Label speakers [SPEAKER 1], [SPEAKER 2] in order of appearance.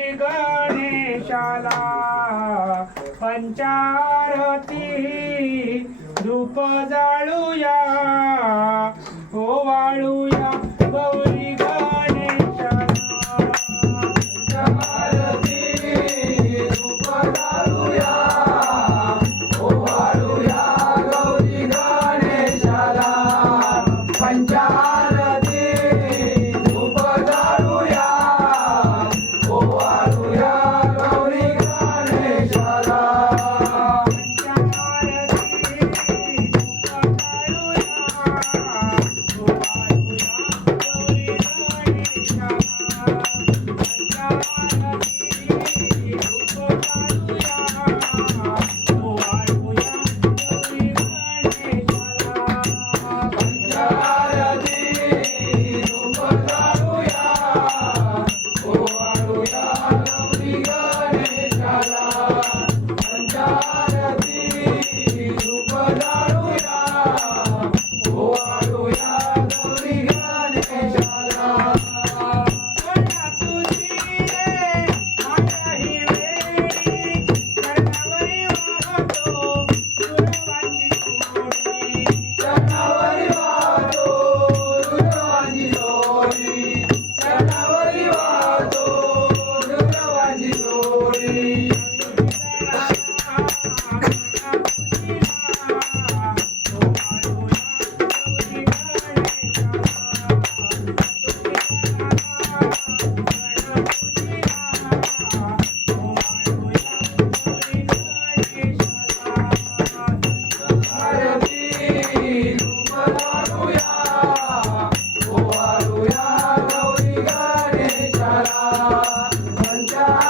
[SPEAKER 1] गणेशाला. पंचारती धूप जाळूया. God.